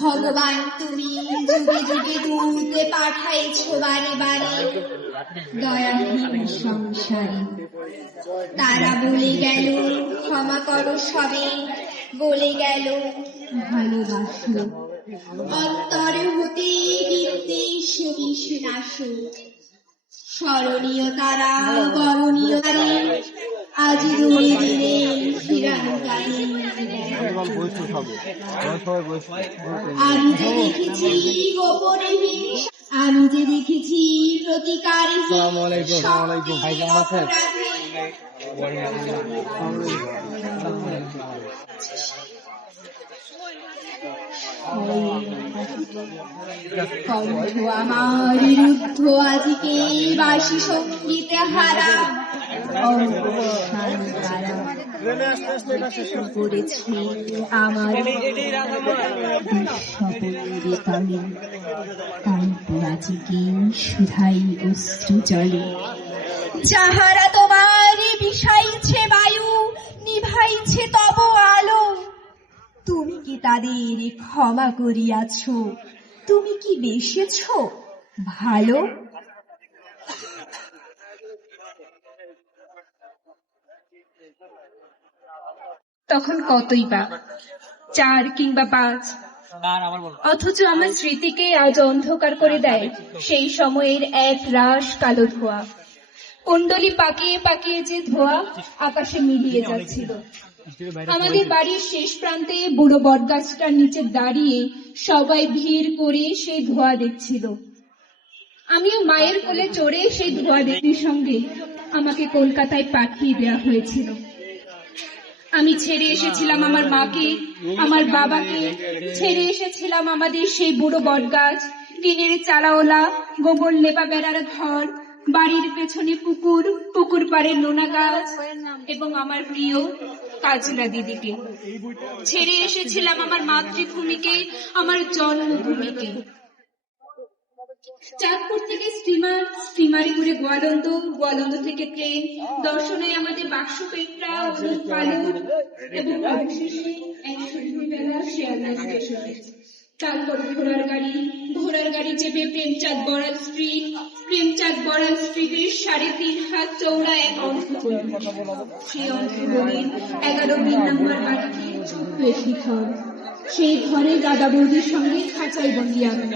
ভগবান তুমি যুগে যুগে দূতে পাঠাইছ বারে বারে দয়াহীন সংসারে। তারা বলে গেল ক্ষমা করো সবে, বলে গেল ভালোবাসো, অন্তর হতে বিদ্বেষ বিষ নাশো। স্মরণীয় তারা বরণীয় তারে, আজ দূরে দূরে ফিরানো গানে। আমি যে দেখেছি গোপনে হিংসা, আমি যে দেখেছি প্রতিকারে কণ্ঠ আমার রুদ্ধ আজকে বাসি সঙ্গীতে হারা করেছি আমার তারপর আজকে সুধাই অশ্রু জলে। যাহারা তোমার বিষাইছে বায়ু, নিভাইছে তব আলো, তুমি কি তাদের ক্ষমা করিয়াছ? তুমি কি বেসেছ ভালো? তখন কতই বা 4 কিংবা 5, অথচ আমার স্মৃতিকে আজ অন্ধকার করে দেয় সেই সময়ের এক রাশ কালো ধোঁয়া। কুণ্ডলি পাকিয়ে পাকিয়ে যে ধোঁয়া আকাশে মিলিয়ে যাচ্ছিল। আমাদের বাড়ির শেষ প্রান্তে বুড়ো বটগাছটার নিচে দাঁড়িয়ে সবাই ভিড় করে সেই ধোঁয়া দেখছিল। আমিও মায়ের কোলে চড়ে সেই ধোঁয়া দেখতে সঙ্গে আমাকে কলকাতায় পাঠিয়ে দেওয়া হয়েছিল। আমি ছেড়ে এসেছিলাম আমার মাকে, আমার বাবাকে, ছেড়ে এসেছিলাম আমাদের সেই বুড়ো বটগাছ, টিনের চালাওলা, গোবর লেপা বেড়ার ঘর, বাড়ির পেছনে পুকুর, পুকুর পাড়ে নোনা গাছ এবং আমার প্রিয় কাজলা দিদিকে। ছেড়ে এসেছিলাম আমার মাতৃভূমিকে, আমার জন্মভূমিকে। চাঁদপুর থেকে স্টিমার, স্টিমারে করে গোয়ালন্দ, গোয়ালন্দ থেকে ট্রেন, দর্শনে আমাদের বাক্স পেটরা, হলুদ পালুর এবং অবশেষে 102 বেলা শিয়ালদা স্টেশনে। তারপর ঘোড়ার গাড়ি চেপে প্রেমচাঁদ বড়াল স্ট্রিট, প্রেমচাঁদ বড়াল স্ট্রিটের 3.5 হাত চৌড়া এক অংশগলি। সেই অংশগলির 11 নম্বর বাড়িতে ছোট্ট একটি ঘর। সেই ঘরে দাদা বৌদির সঙ্গে খাঁচাই বন্দি আমি।